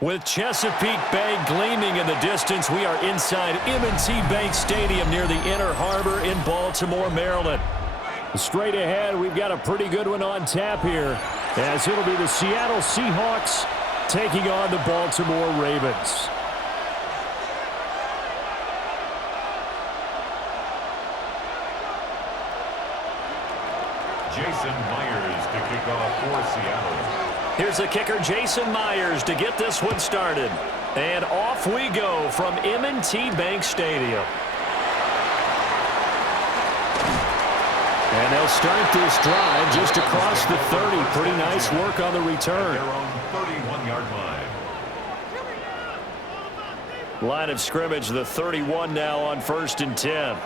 With Chesapeake Bay gleaming in the distance, we are inside M&T Bank Stadium near the Inner Harbor in Baltimore, Maryland. Straight ahead, we've got a pretty good one on tap here, as it'll be the Seattle Seahawks taking on the Baltimore Ravens. Jason Myers to kick off for Seattle. Here's the kicker, Jason Myers, to get this one started. And off we go from M&T Bank Stadium. And they'll start this drive just across the 30. Pretty nice work on the return. They're on 31-yard line. Line of scrimmage, the 31 now on 1st and 10.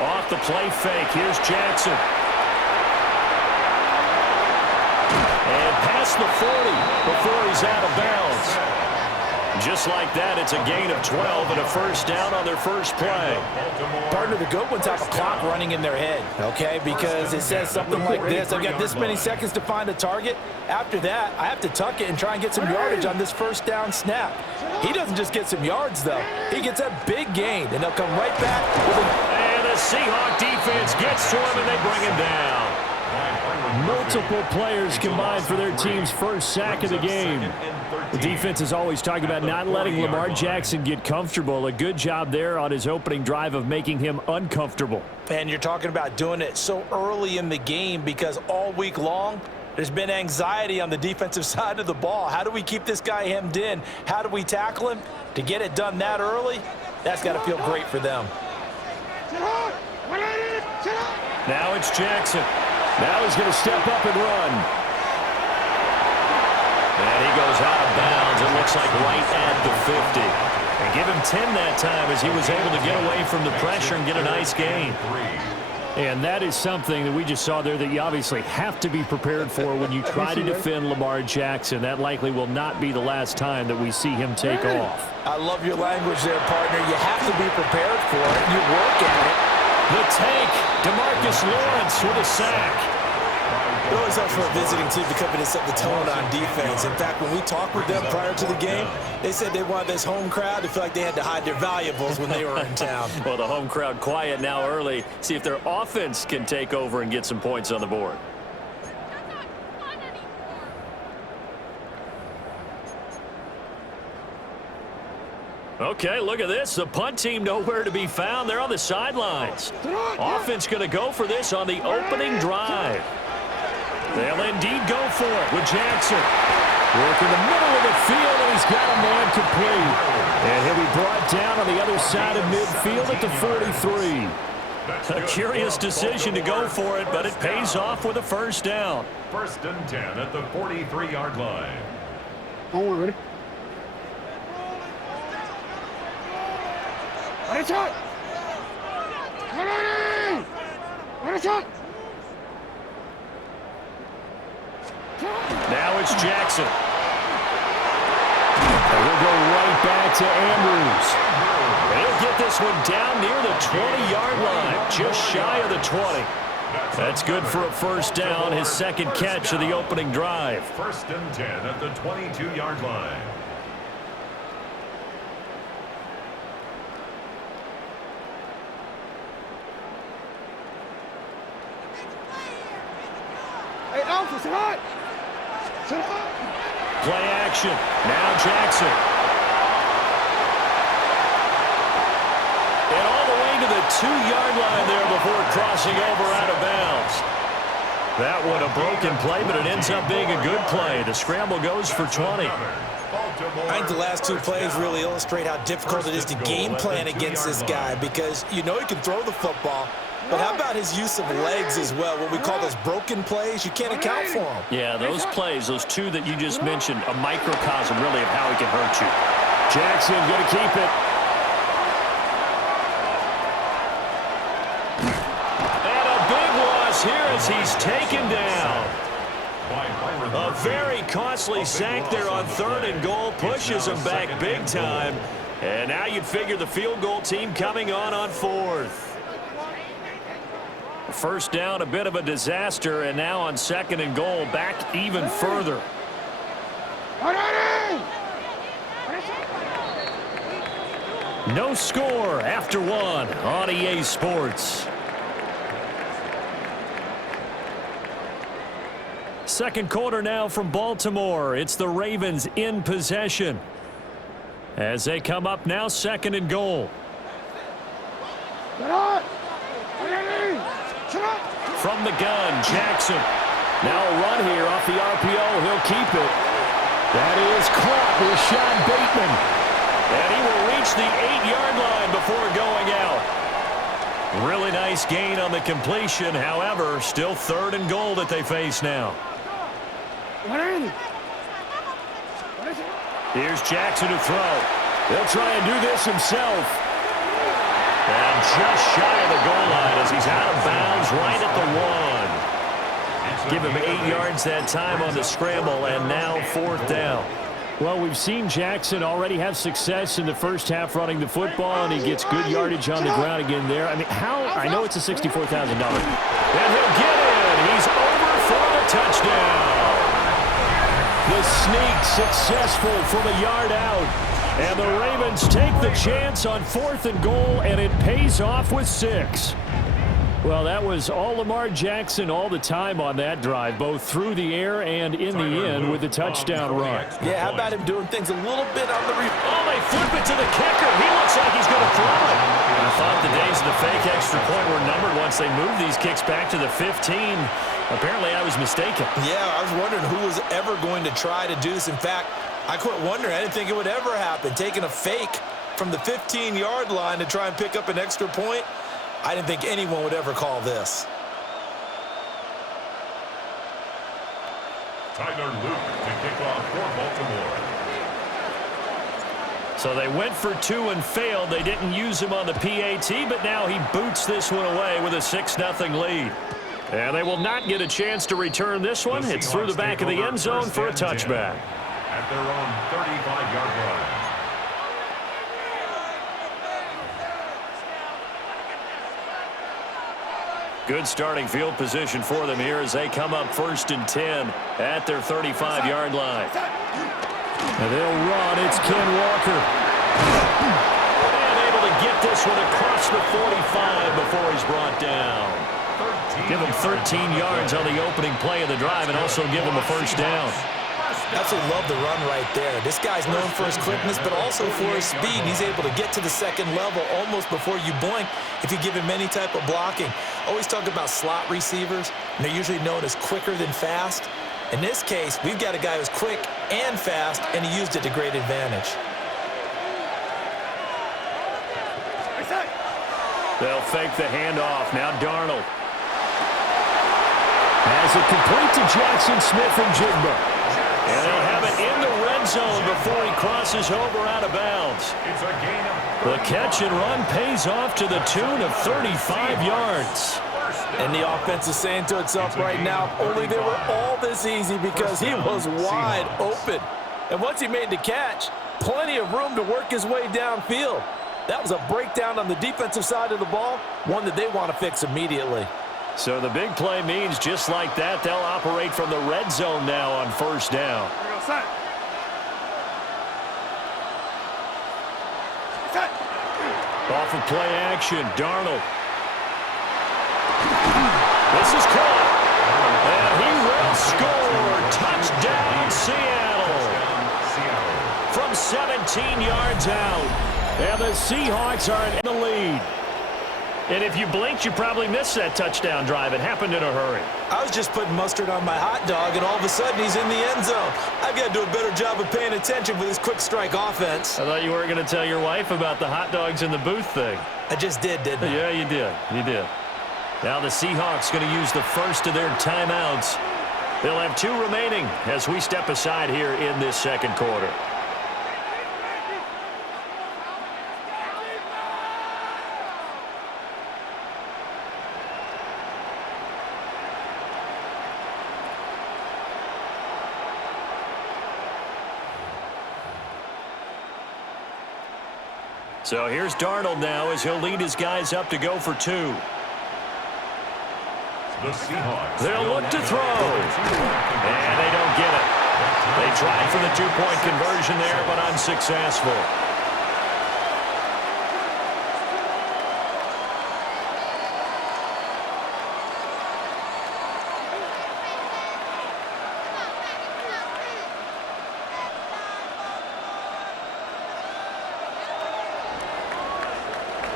Off the play fake, here's Jackson. And past the 40 before he's out of bounds. Just like that, it's a gain of 12 and a first down on their first play. Partner, the good ones have a clock running in their head, okay? Because it says something like this. I've got this many seconds to find a target. After that, I have to tuck it and try and get some yardage on this first down snap. He doesn't just get some yards, though. He gets a big gain, and they'll come right back with And the Seahawk defense gets to him, and they bring him down. Multiple players combined for their team's first sack of the game. The defense is always talking about not letting Lamar Jackson get comfortable. A good job there on his opening drive of making him uncomfortable. And you're talking about doing it so early in the game because all week long, there's been anxiety on the defensive side of the ball. How do we keep this guy hemmed in? How do we tackle him? To get it done that early, that's got to feel great for them. Now it's Jackson. Now he's going to step up and run. And he goes out of bounds. It looks like right at the 50. And give him 10 that time as he was able to get away from the pressure and get a nice gain. And that is something that we just saw there that you obviously have to be prepared for when you try to defend Lamar Jackson. That likely will not be the last time that we see him take off. I love your language there, partner. You have to be prepared for it. You work at it. The tank, DeMarcus Lawrence with a sack. It always helps for a visiting team to come in and set the tone on defense. In fact, when we talked with them prior to the game, they said they wanted this home crowd to feel like they had to hide their valuables when they were in town. Well, the home crowd quiet now early. See if their offense can take over and get some points on the board. Okay, look at this. The punt team nowhere to be found. They're on the sidelines. Offense going to go for this on the opening drive. They'll indeed go for it with Jackson. Work in the middle of the field, and he's got a man complete. And he'll be brought down on the other side of midfield at the 43. A curious decision to go for it, but it pays off with a first down. 1st and 10 at the 43-yard line. Oh, ready? Ready, shot! Ready! Ready, shot! Now it's Jackson. And we'll go right back to Andrews. He'll get this one down near the 20-yard line, just shy of the 20. That's good for a first down, his second catch of the opening drive. 1st and 10 at the 22-yard line. Hey, Alpha, sit hot! Play action. Now Jackson. And all the way to the 2-yard line there before crossing over out of bounds. That one a broken play, but it ends up being a good play. The scramble goes for 20. I think the last two plays really illustrate how difficult it is to game plan against this guy because you know he can throw the football, but how about his use of legs as well? What we call those broken plays, you can't account for them. Yeah, those plays, those two that you just mentioned, a microcosm really of how he can hurt you. Jackson going to keep it. And a big loss here as he's taken down. A very costly sack there on 3rd and goal, pushes him back big time. And now you'd figure the field goal team coming on 4th. First down, a bit of a disaster, and now on 2nd and goal, back even further. No score after 1 on EA Sports. Second quarter now from Baltimore. It's the Ravens in possession as they come up now 2nd and goal. From the gun, Jackson. Now a run here off the RPO. He'll keep it. That is caught with Sean Bateman. And he will reach the 8-yard line before going out. Really nice gain on the completion. However, still 3rd and goal that they face now. Here's Jackson to throw. He'll try and do this himself. And just shy of the goal line as he's out of bounds right at the 1. Give him 8 yards that time on the scramble, and now 4th down. Well, we've seen Jackson already have success in the first half running the football, and he gets good yardage on the ground again there. I mean, I know it's a $64,000. And he'll get in. He's over for the touchdown. The sneak successful from a yard out. And the Ravens take the chance on 4th and goal, and it pays off with 6. Well, that was all Lamar Jackson all the time on that drive, both through the air and in the end with the touchdown run. Yeah, how about him doing things a little bit on the Oh, they flip it to the kicker. He looks like he's going to throw it. I thought the days of the fake extra point were numbered once they moved these kicks back to the 15. Apparently, I was mistaken. Yeah, I was wondering who was ever going to try to do this. In fact, I quit wondering. I didn't think it would ever happen. Taking a fake from the 15-yard line to try and pick up an extra point, I didn't think anyone would ever call this. Tyler Luke to kick off for Baltimore. So they went for 2 and failed. They didn't use him on the PAT, but now he boots this one away with a 6-0 lead. And they will not get a chance to return this one. It's through the back of the end zone for a touchback. At their own 35-yard line. Good starting field position for them here as they come up 1st and 10 at their 35-yard line. And they'll run. It's Ken Walker. And able to get this one across the 45 before he's brought down. Give him 13 yards on the opening play of the drive and also give him a 1st down. Absolutely love the run right there. This guy's known for his quickness, but also for his speed. He's able to get to the 2nd level almost before you blink if you give him any type of blocking. Always talk about slot receivers, and they're usually known as quicker than fast. In this case, we've got a guy who's quick and fast, and he used it to great advantage. They'll fake the handoff. Now Darnold. Has it complete to Jackson Smith and Jigba. And they'll have it in the red zone before he crosses over out of bounds. It's a gain of The catch and run pays off to the tune of 35 yards. And the offense is saying to itself right now, only they were all this easy because he was wide open. And once he made the catch, plenty of room to work his way downfield. That was a breakdown on the defensive side of the ball, one that they want to fix immediately. So the big play means just like that, they'll operate from the red zone now on 1st down. Off of play action, Darnold. This is caught. And he will score. Touchdown, Seattle. From 17 yards out. And the Seahawks are in the lead. And if you blinked, you probably missed that touchdown drive. It happened in a hurry. I was just putting mustard on my hot dog, and all of a sudden he's in the end zone. I've got to do a better job of paying attention with this quick strike offense. I thought you weren't going to tell your wife about the hot dogs in the booth thing. I just did, didn't I? Yeah, you did. You did. Now the Seahawks going to use the first of their timeouts. They'll have 2 remaining as we step aside here in this 2nd quarter. So here's Darnold now as he'll lead his guys up to go for 2. The Seahawks. They'll look to throw. And they don't get it. They tried for the two-point conversion there, but unsuccessful.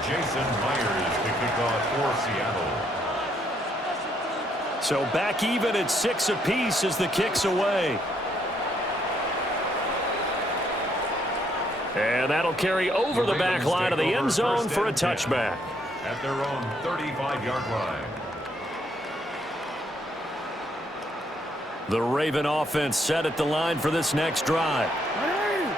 Jason Myers to kick off for Seattle. So back even at 6 apiece as the kick's away. And that'll carry over the back line of the end zone for a touchback. At their own 35-yard line. The Raven offense set at the line for this next drive.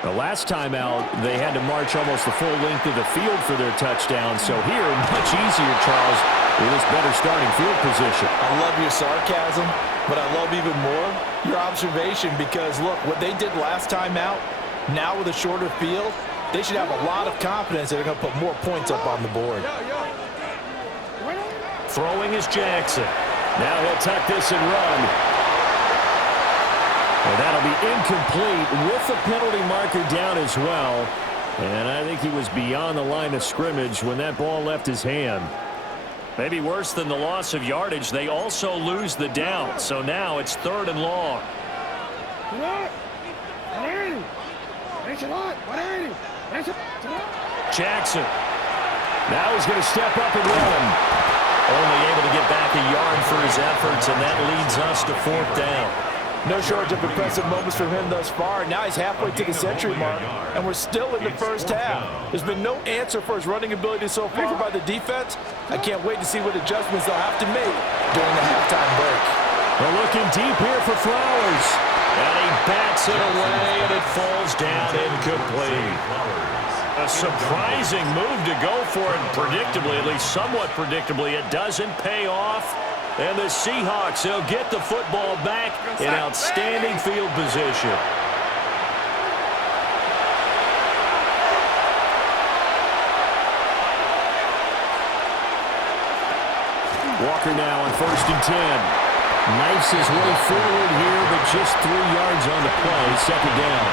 The last time out, they had to march almost the full length of the field for their touchdown. So here, much easier, Charles, with this better starting field position. I love your sarcasm, but I love even more your observation because, look, what they did last time out, now with a shorter field, they should have a lot of confidence that they're going to put more points up on the board. Throwing is Jackson. Now he'll tuck this and run. And that'll be incomplete with the penalty marker down as well. And I think he was beyond the line of scrimmage when that ball left his hand. Maybe worse than the loss of yardage, they also lose the down. So now it's 3rd and long. Jackson. Now he's going to step up and run. Only able to get back a yard for his efforts, and that leads us to 4th down. No shortage of impressive moments from him thus far. Now he's halfway to the century mark, and we're still in the first half. There's been no answer for his running ability so far by the defense. I can't wait to see what adjustments they'll have to make during the halftime break. They're looking deep here for Flowers. And he bats it away, and it falls down incomplete. A surprising move to go for it, predictably, at least somewhat predictably. It doesn't pay off. And the Seahawks, they'll get the football back in outstanding field position. Walker now on 1st and 10. Knifes his way forward here, but just 3 yards on the play. 2nd down.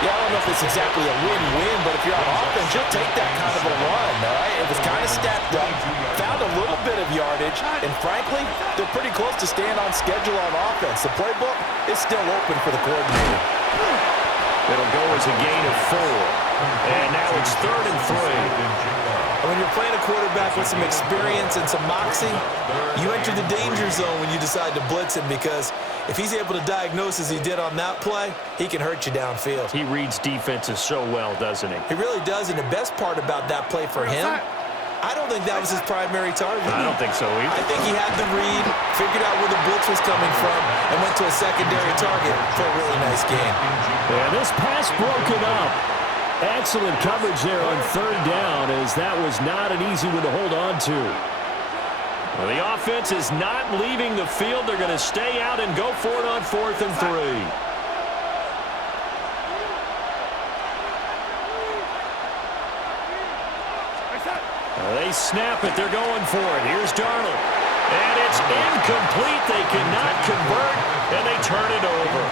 Yeah, I don't know if it's exactly a win-win, but if you're on offense, you'll take that kind of a run, all right? It was kind of stacked up, found a little bit of yardage, and frankly, they're pretty close to staying on schedule on offense. The playbook is still open for the coordinator. It'll go as a gain of 4. And now it's 3rd and 3. When you're playing a quarterback with some experience and some moxie, you enter the danger zone when you decide to blitz him because if he's able to diagnose as he did on that play, he can hurt you downfield. He reads defenses so well, doesn't he? He really does, and the best part about that play for him, I don't think that was his primary target. I don't think so either. I think he had the read, figured out where the blitz was coming from, and went to a secondary target for a really nice game. And this pass broken up. Excellent coverage there on 3rd down, as that was not an easy one to hold on to. Well, the offense is not leaving the field. They're going to stay out and go for it on 4th and 3. They snap it. They're going for it. Here's Darnold. And it's incomplete. They cannot convert, and they turn it over.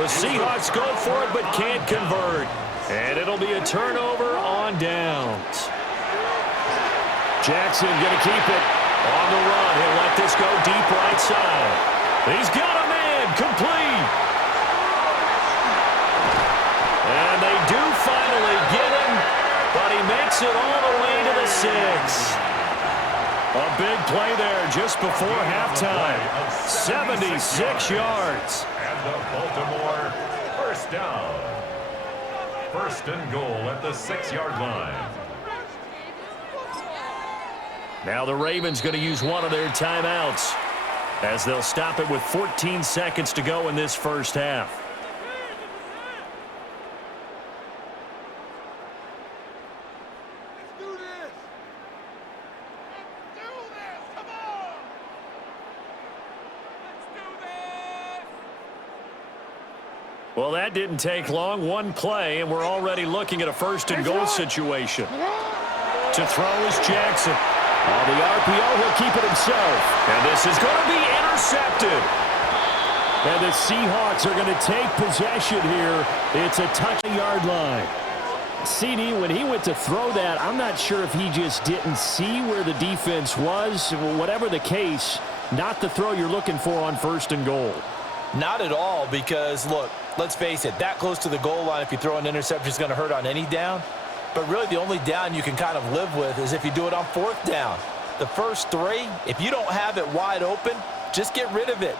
The Seahawks go for it, but can't convert. And it'll be a turnover on downs. Jackson going to keep it on the run. He'll let this go deep right side. He's got a man complete. And they do finally get him, but he makes it all the way to the 6. A big play there just before halftime. 76 yards. And the Baltimore first down. 1st and goal at the 6-yard line. Now the Ravens going to use one of their timeouts as they'll stop it with 14 seconds to go in this first half. Well, that didn't take long. One play, and we're already looking at a 1st and goal situation. To throw is Jackson. On the RPO, he'll keep it himself. And this is going to be intercepted. And the Seahawks are going to take possession here. It's a touch-yard line. CD, when he went to throw that, I'm not sure if he just didn't see where the defense was. Whatever the case, not the throw you're looking for on 1st and goal. Not at all, because, look, let's face it, that close to the goal line, if you throw an interception, is going to hurt on any down. But really, the only down you can kind of live with is if you do it on 4th down. The first 3, if you don't have it wide open, just get rid of it.